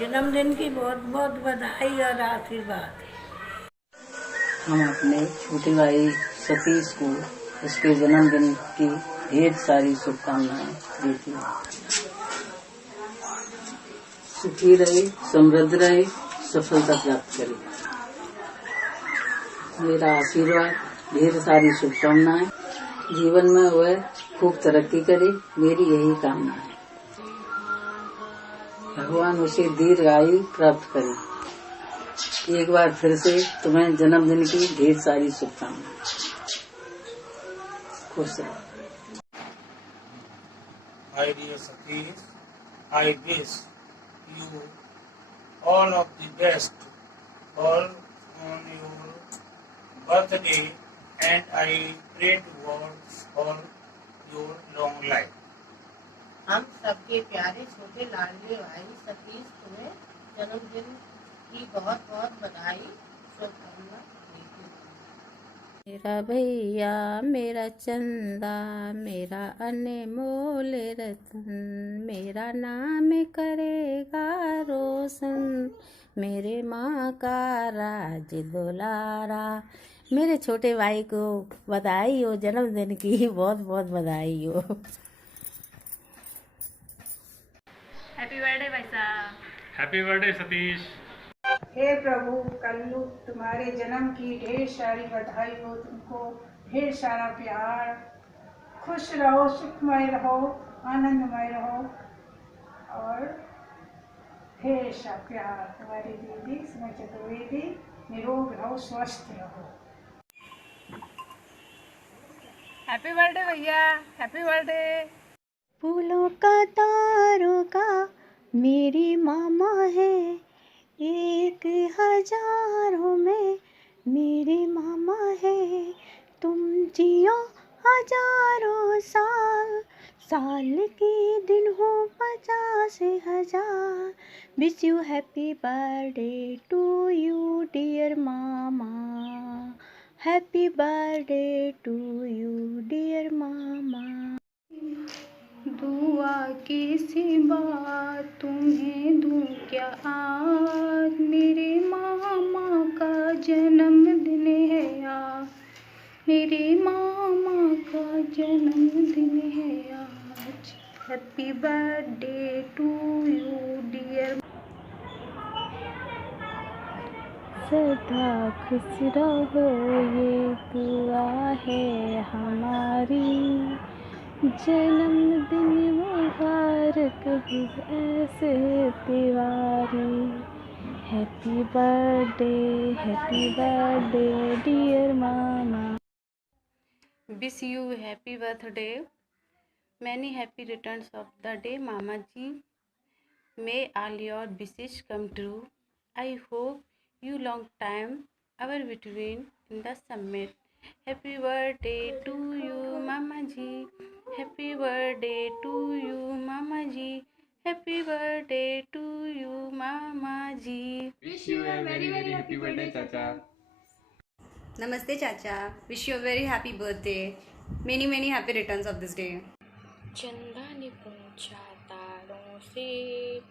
जन्मदिन की बहुत बहुत बधाई और आशीर्वाद। हम अपने छोटे भाई सतीश को उसके जन्मदिन की ढेर सारी शुभकामनाएं देती हैं। सुखी रहे, समृद्ध रहे, सफलता प्राप्त करे। मेरा आशीर्वाद, ढेर सारी शुभकामनाएं। जीवन में वह खूब तरक्की करे, मेरी यही कामना है। भगवान उसे दीर्घायु प्राप्त करे। एक बार फिर से तुम्हें जन्मदिन की ढेर सारी शुभकामनाएं। खुश रहो। My dear Satish, I wish you all of the best all on your birthday, and I pray to God for your long life. हम सबके प्यारे छोटे लाडले भाई सतीश, तुम्हें जन्मदिन की बहुत बहुत बधाई शुभकामना देती हूँ। मेरा भैया मेरा चंदा, मेरा अनमोल रतन, मेरा नाम करेगा रोशन, मेरे माँ का राज दुलारा। मेरे छोटे भाई को बधाई हो, जन्मदिन की बहुत बहुत बधाई हो। हैप्पी बर्थडे भाई साहब। Happy birthday Satish. हे प्रभु, कल्लू तुम्हारे जन्म की ढेर सारी बधाई हो, तुमको ढेर सारा प्यार। खुश रहो, सुखमय रहो, आनंदमय रहो और ढेर सा प्यार। तुम्हारी दीदी सुमन चतुर्वेदी निरोग रहो, स्वस्थ रहो। हैप्पी बर्थडे भैया, हैप्पी बर्थडे। फूलों का तारों का मेरी मामा है, 1000 में मेरी मामा है। तुम जियो हजारों साल, साल के दिन हो 50,000। Wish you happy birthday to you dear mama, happy birthday to you dear मामा। दुआ की सिवा तुम्हें दूँ क्या आज, मेरे मामा का जन्मदिन है आज, मेरे मामा का जन्मदिन है आज। Happy birthday to you dear. सदा खुश रहो, ये दुआ है हमारी, जन्मदिन मुबारक हो ऐसे Tiwari. Happy birthday dear mama. Wish you happy birthday, many happy returns of the day mama ji. May all your wishes come true. I hope you long time our between in the summit. Happy birthday to you mama ji, happy birthday to you mama ji, happy birthday to you mama ji. Wish you a very very happy birthday चाचा। Namaste Chacha, wish you a very happy birthday. Many happy returns of this day. चंदा ने पूछा तारों से,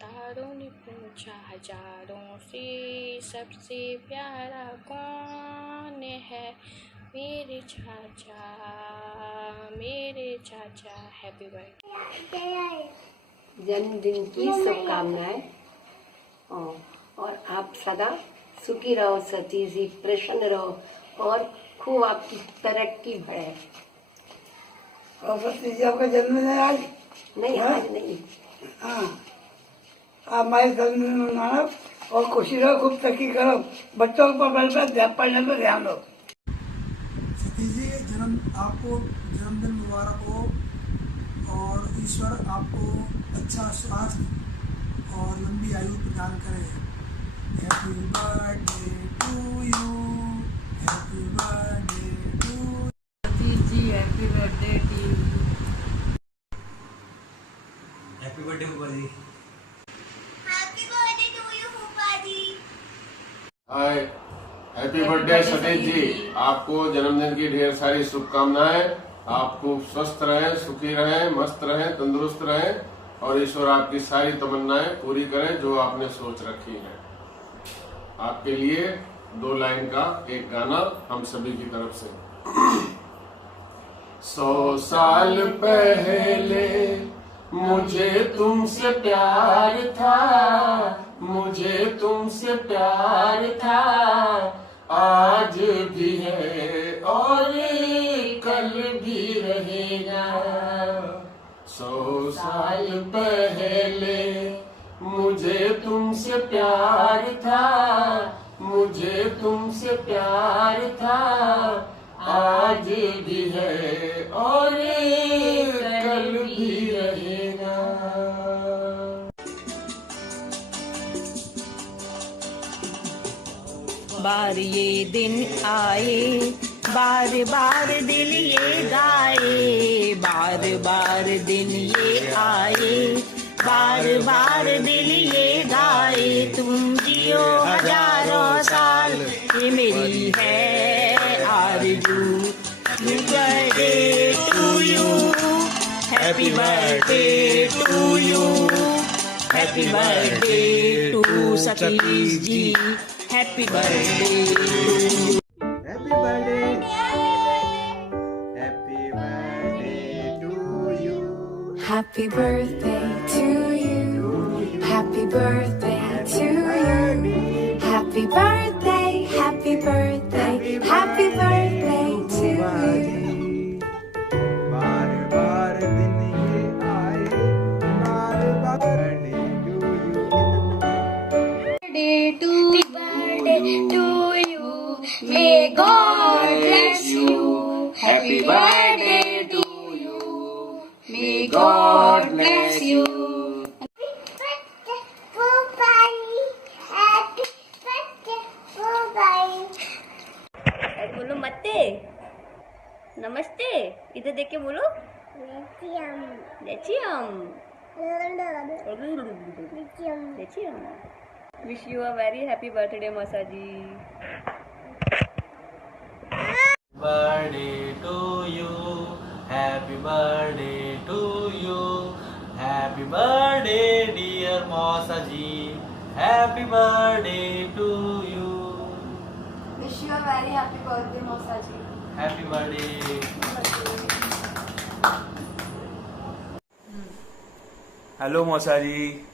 तारों ने पूछा हजारों से, सबसे प्यारा कौन है, मेरे चाचा, मेरे चाचा। Happy birthday. जन्मदिन की शुभकामनाएं और आप सदा सुखी रहो सतीश जी, प्रसन्न रहो और खूब आपकी तरक्की बढ़े। और सतीश जी आपका जन्मदिन है आज? नहीं आज नहीं। हाँ, आप हमारे जन्मदिन मनाना और खुशी रहो, खूब तरक्की करो, बच्चों पर पढ़ने पर ध्यान दो। सतीश जी आपको जन्मदिन मुबारक हो और ईश्वर आपको अच्छा स्वास्थ्य और लंबी आयु प्रदान करे। Happy birthday to you, happy birthday to Satish ji, happy birthday to you. Happy birthday phupha ji. Happy birthday to you phupha ji. Hi, happy birthday Satish ji. आपको जन्मदिन की ढेर सारी शुभकामनाएं। आप खूब स्वस्थ रहें, सुखी रहें, मस्त रहें, तंदुरुस्त रहें और ईश्वर आपकी सारी तमन्नाएं पूरी करे जो आपने सोच रखी है। आपके लिए 2 लाइन का एक गाना हम सभी की तरफ से। 100 साल पहले मुझे तुमसे प्यार था, मुझे तुमसे प्यार था, आज भी है और कल भी रहेगा। 100 साल पहले मुझे तुमसे प्यार था, मुझे तुमसे प्यार था, आज भी है और कल भी रहेगा। बार ये दिन आए, बार बार दिल ये गाए, बार बार दिन ये आए, बार बार दिल ये गाए। तुम जियो हजारों साल, ये मेरी है आरज़ू। Happy birthday to you, happy birthday to you, happy birthday to Satish ji, happy birthday to you. Happy birthday, happy birthday to you, happy birthday to you, happy birthday to you, happy birthday, happy birthday, happy birthday to you. बार बार दिन ये आए, बार बार birthday to you, birthday to you, may God bless you, happy birthday to you, may God bless you. बोलो मत्ते, नमस्ते, इधर देख के बोलो लेचियम। Wish you a very happy birthday मौसा जी। Birthday to you, happy birthday to you, happy birthday dear मौसा जी, happy birthday to you. Wish you a very happy birthday मौसा जी, happy birthday. Hello मौसा जी,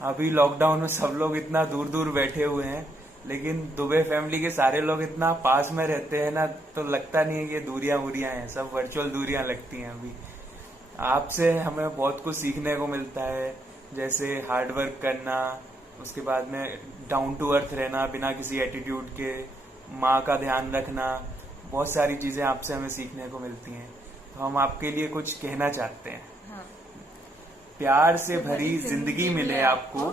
अभी लॉकडाउन में सब लोग इतना दूर दूर बैठे हुए हैं, लेकिन दुबे फैमिली के सारे लोग इतना पास में रहते हैं ना, तो लगता नहीं है कि दूरियां हैं, सब वर्चुअल दूरियां लगती हैं। अभी आपसे हमें बहुत कुछ सीखने को मिलता है, जैसे हार्ड वर्क करना, उसके बाद में डाउन टू अर्थ रहना बिना किसी एटीट्यूड के, माँ का ध्यान रखना, बहुत सारी चीजें आपसे हमें सीखने को मिलती हैं। तो हम आपके लिए कुछ कहना चाहते हैं। प्यार से भरी जिंदगी मिले आपको,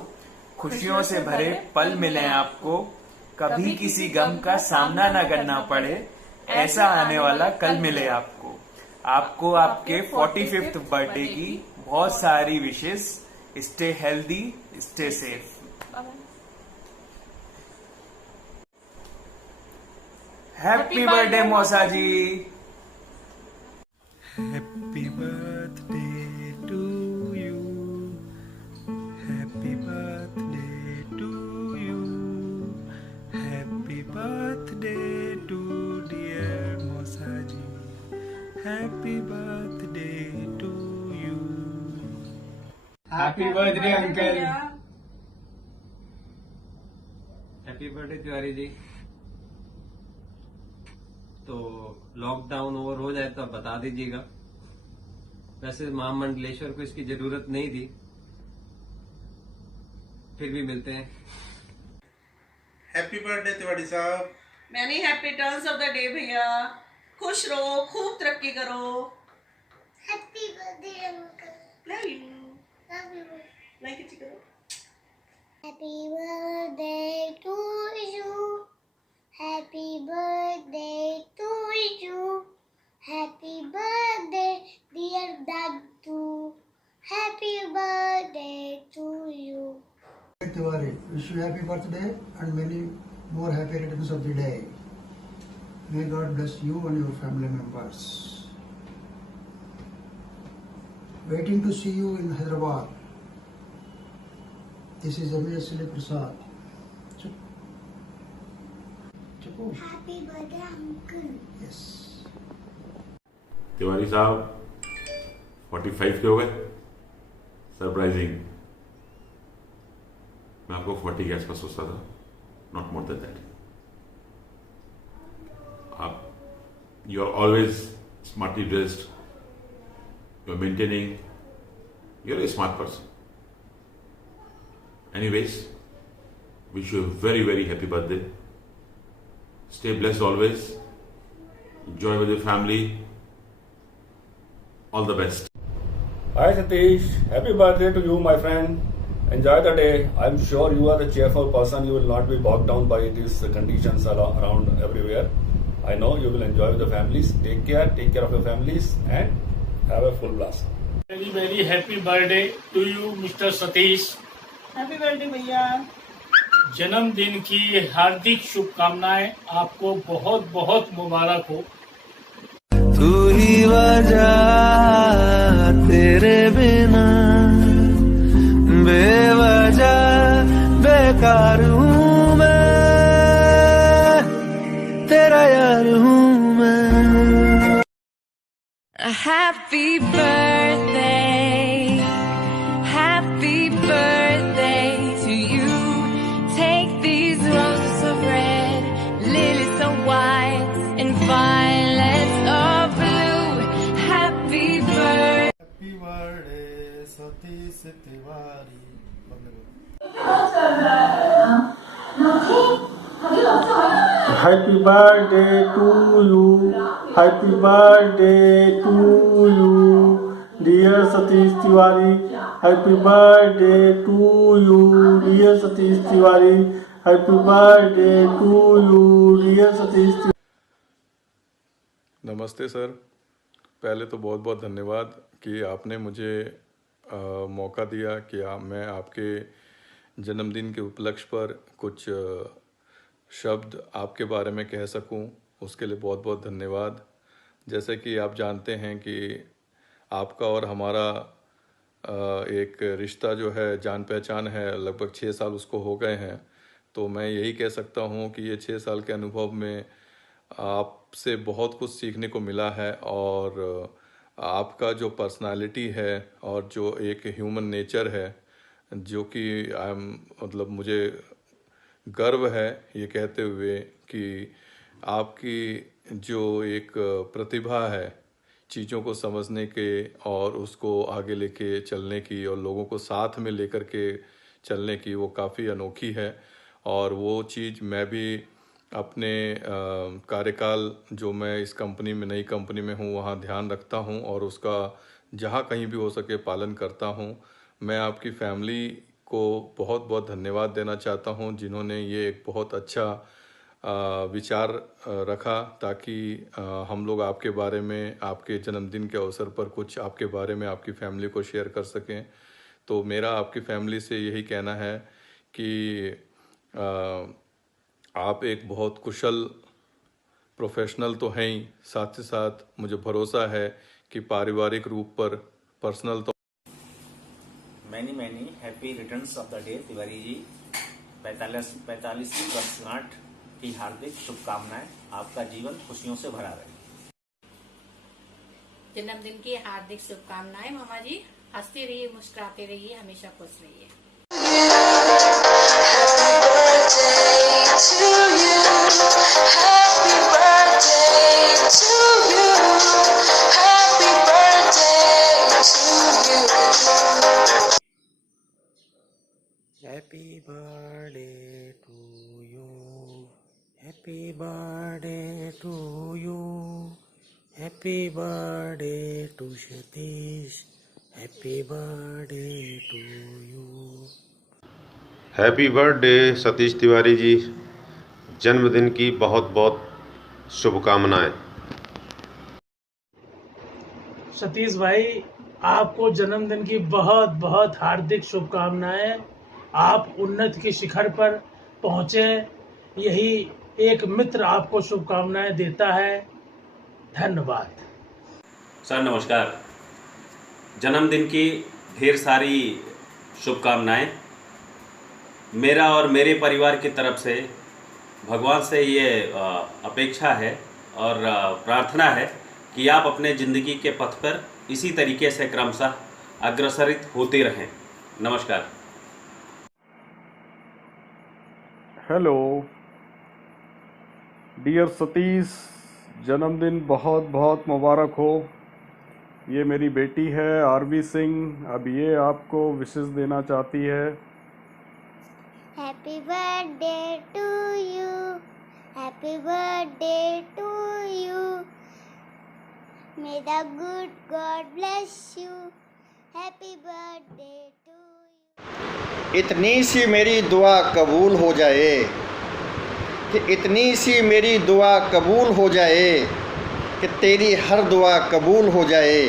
खुशियों से भरे पल मिले आपको, कभी किसी गम का सामना न करना पड़े, ऐसा आने वाला कल मिले आपको। आपको आपके 45th बर्थडे की बहुत सारी विशेष। Stay healthy, stay safe. Happy birthday मौसा जी। Happy birthday to you, happy birthday to you, happy birthday to dear मौसा जी, happy birthday to you. Happy birthday uncle. Happy birthday Tiwari ji. तो लॉकडाउन ओवर हो जाए तो आप बता दीजिएगा। वैसे महामंडलेश्वर को इसकी जरूरत नहीं थी, फिर भी मिलते हैं। हैप्पी बर्थडे तिवारी साहब। Many happy returns of the day भैया। खुश रहो, खूब तरक्की करो। Happy birthday uncle. Love you. Like it करो। Happy birthday to you, happy birthday to you, happy birthday dear Dadu, happy birthday to you. Tiwari, wish you happy birthday and many more happy returns of the day. May God bless you and your family members. waiting to see you in Hyderabad. This is Amir Prasad. Happy birthday, uncle. Yes. Tiwari साहब 45 के हो गए. Surprising. मैं आपको 40 के आसपास सोचता था. Not more than that. आप you are always smartly dressed. You are maintaining. You R A smart person. Anyways, wish you a very, very happy birthday. Stay blessed always. Enjoy with your family. All the best. Hi Satish, happy birthday to you, my friend. Enjoy the day. I'm sure you are a cheerful person. You will not be bogged down by these conditions around everywhere. I know you will enjoy with the families. Take care of your families, and have a full blast. Very, very happy birthday to you, Mr. Satish. Happy birthday भैया। जन्मदिन की हार्दिक शुभकामनाएं। आपको बहुत बहुत मुबारक हो। तू ही वजह, तेरे बिना बेवजह बेकार हूँ मैं, तेरा यार हूँ मैं। Happy birthday, happy birthday to you. Take these roses of red, lilies of white, and violets of blue. Happy birthday. Happy birthday, Satish Tiwari. Happy birthday to you. Happy birthday to you, dear Satish Tiwari. Happy birthday to you, dear Satish Tiwari. Happy birthday to you, dear Satish Tiwari. नमस्ते sir, पहले तो बहुत बहुत धन्यवाद कि आपने मुझे मौका दिया कि मैं आपके जन्मदिन के उपलक्ष्य पर कुछ शब्द आपके बारे में कह सकूं, उसके लिए बहुत बहुत धन्यवाद। जैसे कि आप जानते हैं कि आपका और हमारा एक रिश्ता जो है जान पहचान है, लगभग 6 साल उसको हो गए हैं। तो मैं यही कह सकता हूं कि ये 6 साल के अनुभव में आपसे बहुत कुछ सीखने को मिला है, और आपका जो पर्सनालिटी है और जो एक ह्यूमन नेचर है, जो कि मतलब मुझे गर्व है ये कहते हुए कि आपकी जो एक प्रतिभा है चीज़ों को समझने के और उसको आगे लेके चलने की और लोगों को साथ में लेकर के चलने की, वो काफ़ी अनोखी है। और वो चीज़ मैं भी अपने कार्यकाल जो मैं इस कंपनी में, नई कंपनी में हूँ, वहाँ ध्यान रखता हूँ और उसका जहाँ कहीं भी हो सके पालन करता हूँ। मैं आपकी फैमिली को बहुत बहुत धन्यवाद देना चाहता हूँ जिन्होंने ये एक बहुत अच्छा विचार रखा ताकि हम लोग आपके बारे में, आपके जन्मदिन के अवसर पर कुछ आपके बारे में आपकी फैमिली को शेयर कर सकें। तो मेरा आपकी फैमिली से यही कहना है कि आप एक बहुत कुशल प्रोफेशनल तो हैं ही, साथ ही साथ मुझे भरोसा है कि पारिवारिक रूप पर पर्सनल तो many happy returns of the day Tiwari ji. 45वीं वर्षगांठ की हार्दिक शुभकामनाएं। आपका जीवन खुशियों से भरा रहे। जन्मदिन की हार्दिक शुभकामनाएं मामा जी। हंसते रहिए, मुस्कुराते रहिए, हमेशा खुश रहिए। Happy birthday to you. Happy birthday to you. Happy birthday to Satish. Happy birthday to you. Happy birthday Satish Tiwari ji. जन्मदिन की बहुत बहुत शुभकामनाएं। सतीश भाई, आपको जन्मदिन की बहुत बहुत हार्दिक शुभकामनाएं। आप उन्नति के शिखर पर पहुंचे, यही एक मित्र आपको शुभकामनाएं देता है। धन्यवाद। सर नमस्कार। जन्मदिन की ढेर सारी शुभकामनाएं। मेरा और मेरे परिवार की तरफ से भगवान से ये अपेक्षा है और प्रार्थना है कि आप अपने ज़िंदगी के पथ पर इसी तरीके से क्रमशः अग्रसरित होते रहें। नमस्कार। हेलो डियर सतीश, जन्मदिन बहुत बहुत मुबारक हो। ये मेरी बेटी है आरवी सिंह, अब ये आपको विशेष देना चाहती है। Happy birthday to you. Happy birthday to you. May the good God bless you. Happy birthday to you. इतनी सी मेरी दुआ कबूल हो जाए कि इतनी सी मेरी दुआ कबूल हो जाए कि तेरी हर दुआ कबूल हो जाए।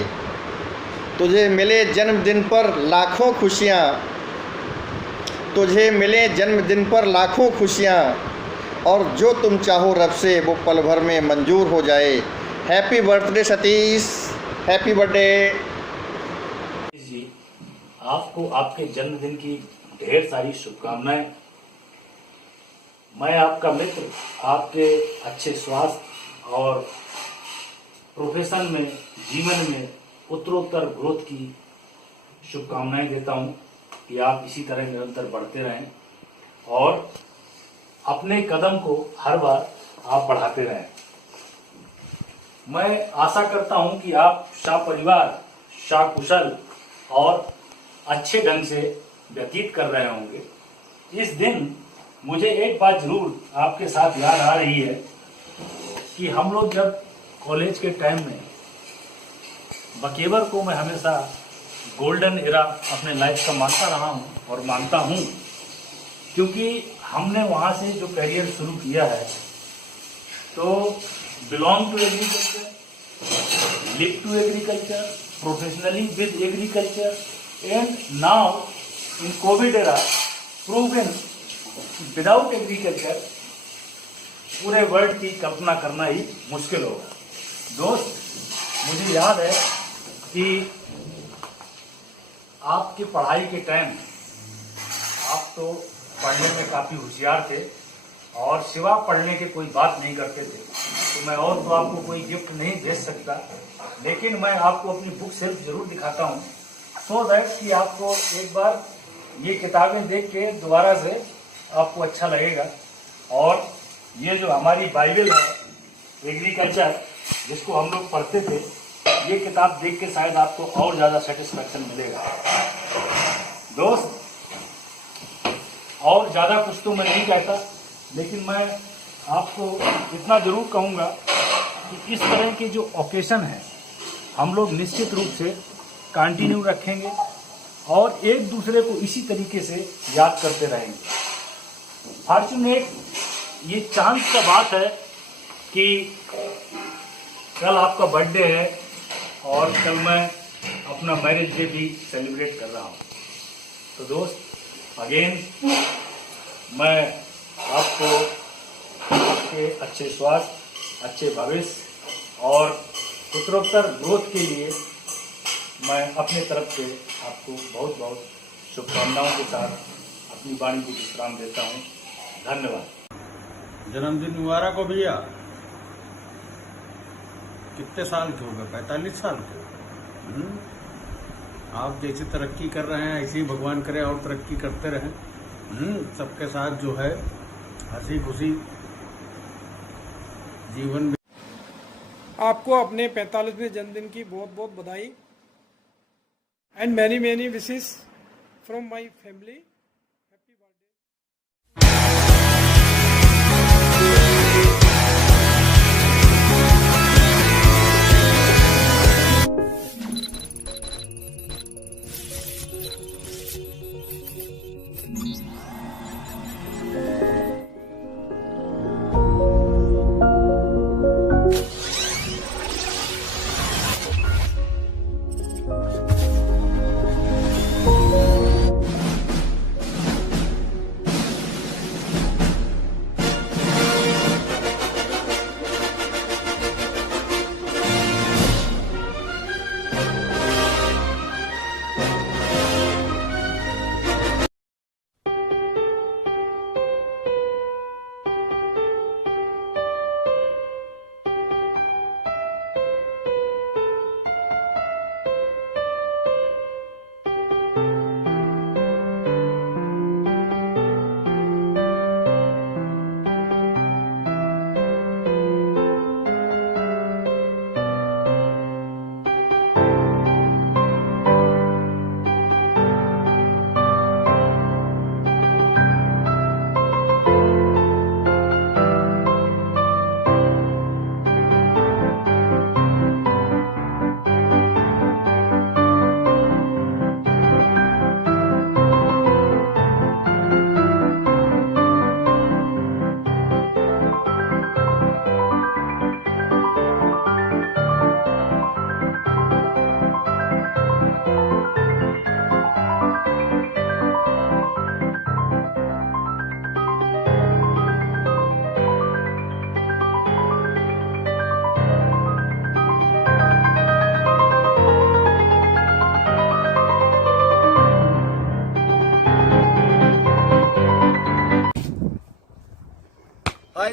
तुझे मिले जन्मदिन पर लाखों खुशियाँ, तुझे मिले जन्मदिन पर लाखों खुशियाँ, और जो तुम चाहो रब से वो पल भर में मंजूर हो जाए। Happy birthday Satish, happy birthday. जी, आपको आपके जन्मदिन की ढेर सारी शुभकामनाएं। मैं आपका मित्र आपके अच्छे स्वास्थ्य और प्रोफेशन में, जीवन में उत्तरोत्तर ग्रोथ की शुभकामनाएं देता हूं कि आप इसी तरह निरंतर बढ़ते रहें और अपने कदम को हर बार आप बढ़ाते रहें। मैं आशा करता हूं कि आप सपरिवार, सकुशल और अच्छे ढंग से व्यतीत कर रहे होंगे। इस दिन मुझे एक बात जरूर आपके साथ याद आ रही है कि हम लोग जब कॉलेज के टाइम में बकेवर को मैं हमेशा गोल्डन एरा अपने लाइफ का मानता रहा हूँ और मानता हूँ, क्योंकि हमने वहाँ से जो करियर शुरू किया है तो belong to agriculture, live to agriculture, professionally with agriculture and now in COVID era proven without agriculture पूरे वर्ल्ड की कल्पना करना ही मुश्किल होगा। दोस्त, मुझे याद है कि आपकी पढ़ाई के टाइम आप तो पढ़ने में काफ़ी होशियार थे और सिवा पढ़ने के कोई बात नहीं करते थे, तो मैं और तो आपको कोई गिफ्ट नहीं भेज सकता, लेकिन मैं आपको अपनी बुक सेल्फ जरूर दिखाता हूँ सो दैट कि आपको एक बार ये किताबें देख के दोबारा से आपको अच्छा लगेगा। और ये जो हमारी बाइबल है एग्रीकल्चर, जिसको हम लोग पढ़ते थे, ये किताब देख के शायद आपको और ज़्यादा सेटिस्फैक्शन मिलेगा। दोस्त, और ज़्यादा कुछ तो मैं नहीं कहता, लेकिन मैं आपको इतना ज़रूर कहूँगा कि इस तरह के जो ओकेशन हैं हम लोग निश्चित रूप से कंटिन्यू रखेंगे और एक दूसरे को इसी तरीके से याद करते रहेंगे। फॉर्चुनेट ये चांस का बात है कि कल आपका बर्थडे है और कल मैं अपना मैरिज डे भी सेलिब्रेट कर रहा हूँ। तो दोस्त, अगेन मैं आपको आपके अच्छे स्वास्थ्य, अच्छे भविष्य और उत्तरोत्तर ग्रोथ के लिए मैं अपने तरफ से आपको बहुत बहुत शुभकामनाओं के साथ अपनी वाणी को विश्राम देता हूँ। धन्यवाद। जन्मदिन मुबारक हो भैया। कितने साल के हो गए? 45 साल के। आप जैसे तरक्की कर रहे हैं ऐसे ही भगवान करे और तरक्की करते रहें। सबके साथ जो है हंसी खुशी जीवन में। आपको अपने 45वें जन्मदिन की बहुत बहुत बधाई and many many wishes from my family.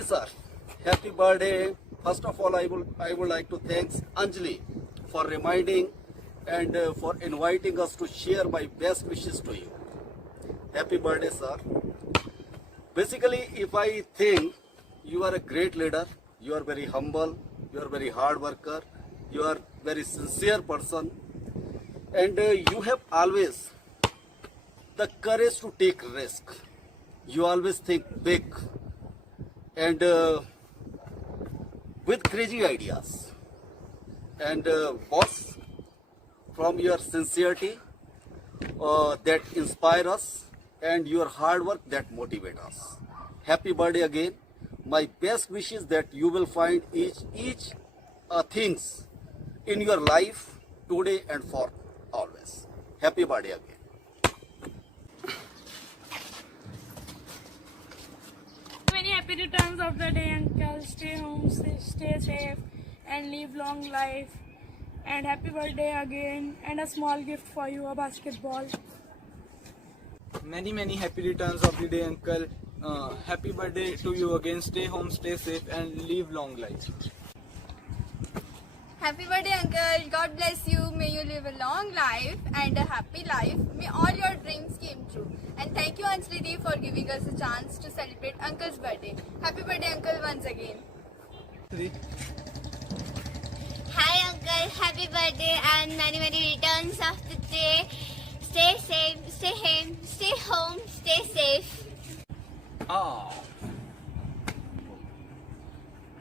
sir. Happy birthday. First of all, I would like to thank Anjali for reminding and for inviting us to share my best wishes to you. Happy birthday, sir. Basically, if I think you are a great leader, you are very humble, you are very hard worker, you are very sincere person, and you have always the courage to take risk. You always think big and with crazy ideas. And boss, from your sincerity that inspire us and your hard work that motivate us. Happy birthday again. My best wish is that you will find each things in your life today and for always. Happy birthday again. Many happy returns of the day, uncle. Stay home, stay safe, and live long life. And happy birthday again. And a small gift for you, a basketball. Many happy returns of the day, uncle. Happy birthday to you again. Stay home, stay safe, and live long life. Happy birthday, uncle. God bless you. May you live a long life and a happy life. May all your dreams come true. And thank you, Anjali Di, for giving us a chance to celebrate uncle's birthday. Happy birthday, uncle, once again. Hi, uncle. Happy birthday and many returns of the day. Stay safe, stay home, stay safe. Oh.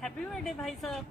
Happy birthday, bhai sahab.